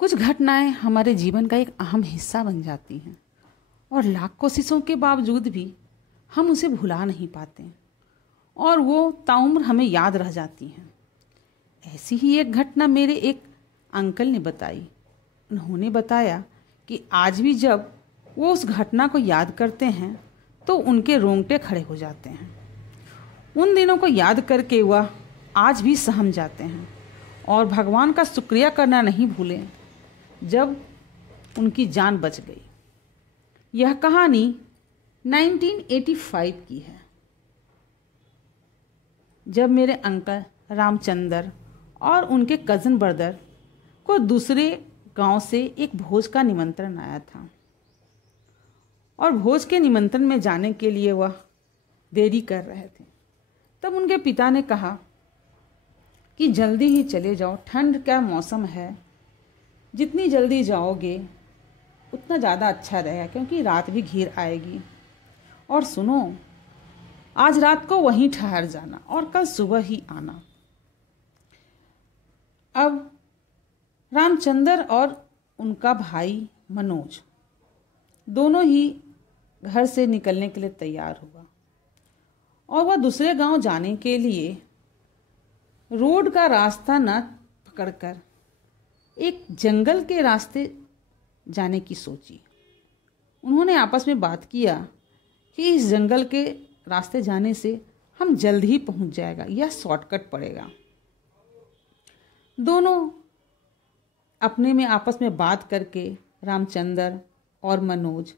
कुछ घटनाएं हमारे जीवन का एक अहम हिस्सा बन जाती हैं और लाख कोशिशों के बावजूद भी हम उसे भुला नहीं पाते और वो ताउम्र हमें याद रह जाती हैं। ऐसी ही एक घटना मेरे एक अंकल ने बताई। उन्होंने बताया कि आज भी जब वो उस घटना को याद करते हैं तो उनके रोंगटे खड़े हो जाते हैं। उन दिनों को याद करके वह आज भी सहम जाते हैं और भगवान का शुक्रिया करना नहीं भूलें जब उनकी जान बच गई। यह कहानी 1985 की है, जब मेरे अंकल रामचंद्र और उनके कज़न ब्रदर को दूसरे गांव से एक भोज का निमंत्रण आया था और भोज के निमंत्रण में जाने के लिए वह देरी कर रहे थे। तब उनके पिता ने कहा कि जल्दी ही चले जाओ, ठंड का मौसम है, जितनी जल्दी जाओगे उतना ज़्यादा अच्छा रहेगा क्योंकि रात भी घिर आएगी। और सुनो, आज रात को वहीं ठहर जाना और कल सुबह ही आना। अब रामचंद्र और उनका भाई मनोज दोनों ही घर से निकलने के लिए तैयार हुआ और वह दूसरे गांव जाने के लिए रोड का रास्ता न पकड़कर एक जंगल के रास्ते जाने की सोची। उन्होंने आपस में बात किया कि इस जंगल के रास्ते जाने से हम जल्द ही पहुंच जाएगा, यह शॉर्टकट पड़ेगा। दोनों अपने में आपस में बात करके रामचंद्र और मनोज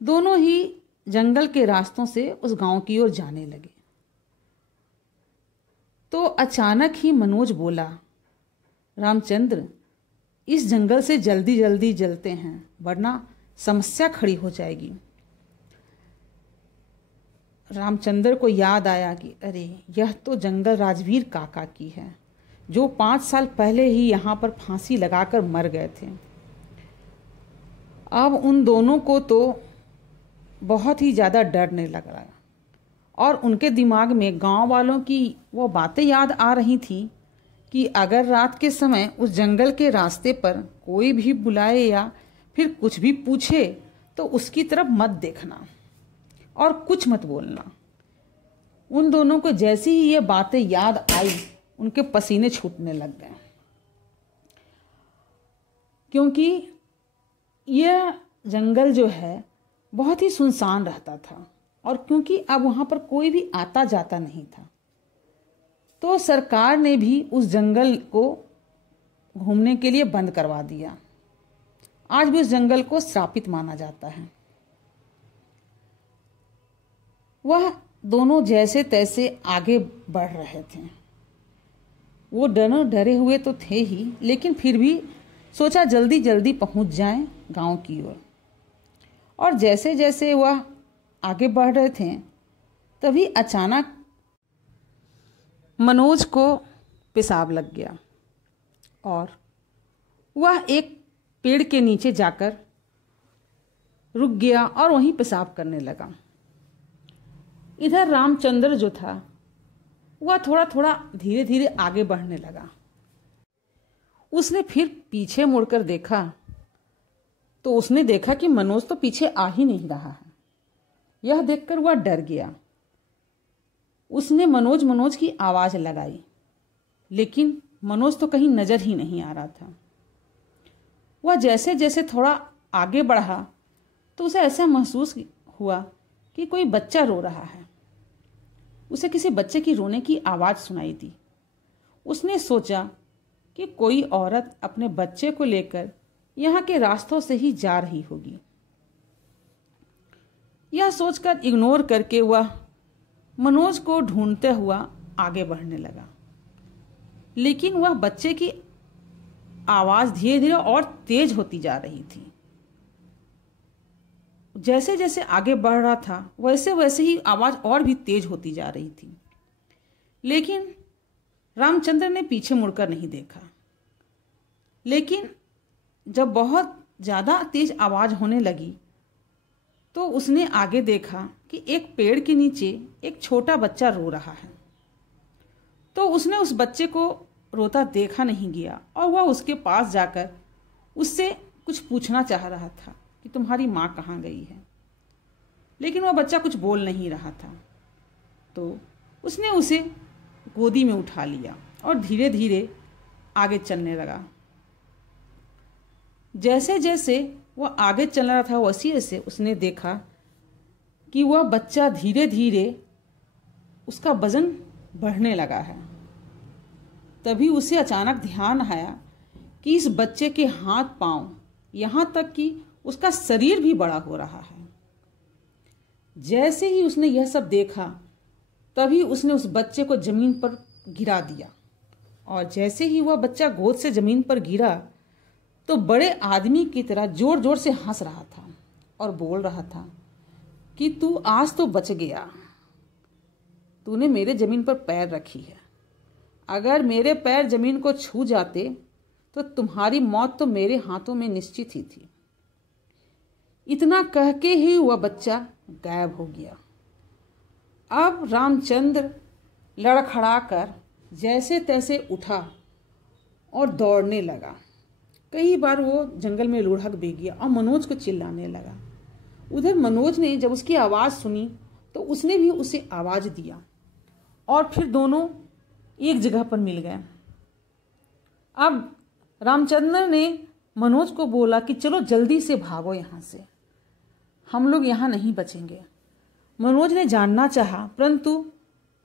दोनों ही जंगल के रास्तों से उस गांव की ओर जाने लगे। तो अचानक ही मनोज बोला, रामचंद्र, इस जंगल से जल्दी जल्दी चलते हैं वरना समस्या खड़ी हो जाएगी। रामचंद्र को याद आया कि अरे, यह तो जंगल राजवीर काका की है जो 5 साल पहले ही यहाँ पर फांसी लगाकर मर गए थे। अब उन दोनों को तो बहुत ही ज़्यादा डरने लग रहा और उनके दिमाग में गांव वालों की वो बातें याद आ रही थीं कि अगर रात के समय उस जंगल के रास्ते पर कोई भी बुलाए या फिर कुछ भी पूछे तो उसकी तरफ मत देखना और कुछ मत बोलना। उन दोनों को जैसी ही ये बातें याद आई उनके पसीने छूटने लग गए, क्योंकि यह जंगल जो है बहुत ही सुनसान रहता था और क्योंकि अब वहाँ पर कोई भी आता जाता नहीं था तो सरकार ने भी उस जंगल को घूमने के लिए बंद करवा दिया। आज भी उस जंगल को श्रापित माना जाता है। वह दोनों जैसे तैसे आगे बढ़ रहे थे। वो दोनों डरे हुए तो थे ही, लेकिन फिर भी सोचा जल्दी जल्दी पहुंच जाएं गांव की ओर। और जैसे जैसे वह आगे बढ़ रहे थे तभी अचानक मनोज को पेशाब लग गया और वह एक पेड़ के नीचे जाकर रुक गया और वहीं पेशाब करने लगा। इधर रामचंद्र जो था वह थोड़ा थोड़ा धीरे धीरे आगे बढ़ने लगा। उसने फिर पीछे मुड़कर देखा तो उसने देखा कि मनोज तो पीछे आ ही नहीं रहा है। यह देखकर वह डर गया। उसने मनोज मनोज की आवाज लगाई, लेकिन मनोज तो कहीं नजर ही नहीं आ रहा था। वह जैसे जैसे थोड़ा आगे बढ़ा तो उसे ऐसा महसूस हुआ कि कोई बच्चा रो रहा है। उसे किसी बच्चे की रोने की आवाज सुनाई दी। उसने सोचा कि कोई औरत अपने बच्चे को लेकर यहाँ के रास्तों से ही जा रही होगी। यह सोचकर इग्नोर करके वह मनोज को ढूंढते हुआ आगे बढ़ने लगा, लेकिन वह बच्चे की आवाज धीरे धीरे और तेज होती जा रही थी। जैसे जैसे आगे बढ़ रहा था वैसे वैसे ही आवाज और भी तेज होती जा रही थी, लेकिन रामचंद्र ने पीछे मुड़कर नहीं देखा। लेकिन जब बहुत ज़्यादा तेज आवाज होने लगी तो उसने आगे देखा कि एक पेड़ के नीचे एक छोटा बच्चा रो रहा है। तो उसने उस बच्चे को रोता देखा नहीं गया और वह उसके पास जाकर उससे कुछ पूछना चाह रहा था कि तुम्हारी माँ कहाँ गई है, लेकिन वह बच्चा कुछ बोल नहीं रहा था। तो उसने उसे गोदी में उठा लिया और धीरे धीरे आगे चलने लगा। जैसे जैसे वह आगे चल रहा था वैसे वैसे उसने देखा कि वह बच्चा धीरे धीरे उसका वजन बढ़ने लगा है। तभी उसे अचानक ध्यान आया कि इस बच्चे के हाथ पांव, यहाँ तक कि उसका शरीर भी बड़ा हो रहा है। जैसे ही उसने यह सब देखा तभी उसने उस बच्चे को जमीन पर गिरा दिया, और जैसे ही वह बच्चा गोद से जमीन पर गिरा तो बड़े आदमी की तरह जोर जोर से हंस रहा था और बोल रहा था कि तू आज तो बच गया, तूने मेरे जमीन पर पैर रखी है। अगर मेरे पैर जमीन को छू जाते तो तुम्हारी मौत तो मेरे हाथों में निश्चित ही थी। इतना कह के ही वह बच्चा गायब हो गया। अब रामचंद्र लड़खड़ाकर जैसे तैसे उठा और दौड़ने लगा। कई बार वो जंगल में लुढ़क भी गया और मनोज को चिल्लाने लगा। उधर मनोज ने जब उसकी आवाज़ सुनी तो उसने भी उसे आवाज़ दिया और फिर दोनों एक जगह पर मिल गए। अब रामचंद्र ने मनोज को बोला कि चलो जल्दी से भागो यहाँ से, हम लोग यहाँ नहीं बचेंगे। मनोज ने जानना चाहा, परंतु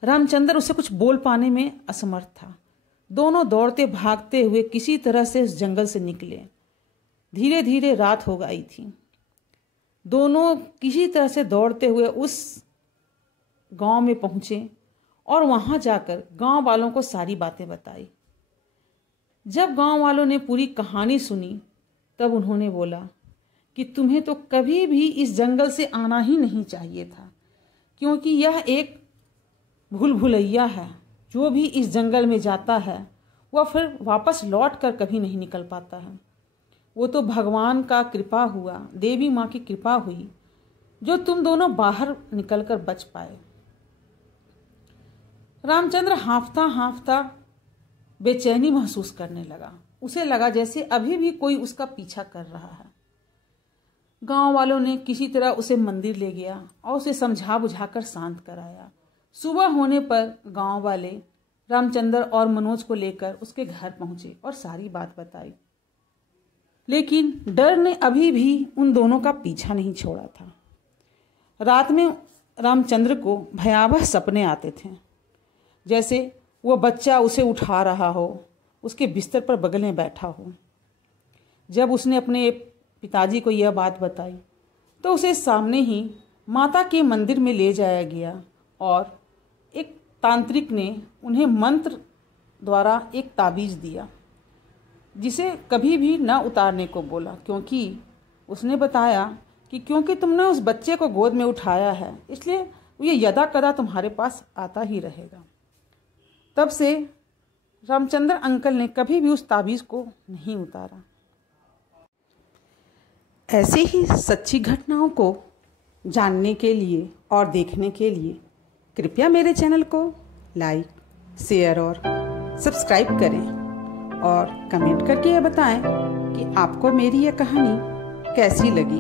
रामचंद्र उसे कुछ बोल पाने में असमर्थ था। दोनों दौड़ते भागते हुए किसी तरह से उस जंगल से निकले। धीरे धीरे रात हो गई थी। दोनों किसी तरह से दौड़ते हुए उस गांव में पहुंचे और वहां जाकर गांव वालों को सारी बातें बताई। जब गांव वालों ने पूरी कहानी सुनी तब उन्होंने बोला कि तुम्हें तो कभी भी इस जंगल से आना ही नहीं चाहिए था, क्योंकि यह एक भूल भुलैया है। जो भी इस जंगल में जाता है वह फिर वापस लौट कर कभी नहीं निकल पाता है। वो तो भगवान का कृपा हुआ, देवी माँ की कृपा हुई जो तुम दोनों बाहर निकलकर बच पाए। रामचंद्र हांफता हांफता बेचैनी महसूस करने लगा। उसे लगा जैसे अभी भी कोई उसका पीछा कर रहा है। गांव वालों ने किसी तरह उसे मंदिर ले गया और उसे समझा बुझाकर शांत कराया। सुबह होने पर गांव वाले रामचंद्र और मनोज को लेकर उसके घर पहुंचे और सारी बात बताई, लेकिन डर ने अभी भी उन दोनों का पीछा नहीं छोड़ा था। रात में रामचंद्र को भयावह सपने आते थे, जैसे वह बच्चा उसे उठा रहा हो, उसके बिस्तर पर बगल में बैठा हो। जब उसने अपने पिताजी को यह बात बताई तो उसे सामने ही माता के मंदिर में ले जाया गया और एक तांत्रिक ने उन्हें मंत्र द्वारा एक ताबीज़ दिया, जिसे कभी भी न उतारने को बोला, क्योंकि उसने बताया कि क्योंकि तुमने उस बच्चे को गोद में उठाया है इसलिए ये यदा कदा तुम्हारे पास आता ही रहेगा। तब से रामचंद्र अंकल ने कभी भी उस ताबीज़ को नहीं उतारा। ऐसी ही सच्ची घटनाओं को जानने के लिए और देखने के लिए कृपया मेरे चैनल को लाइक, शेयर और सब्सक्राइब करें और कमेंट करके ये बताएं कि आपको मेरी यह कहानी कैसी लगी।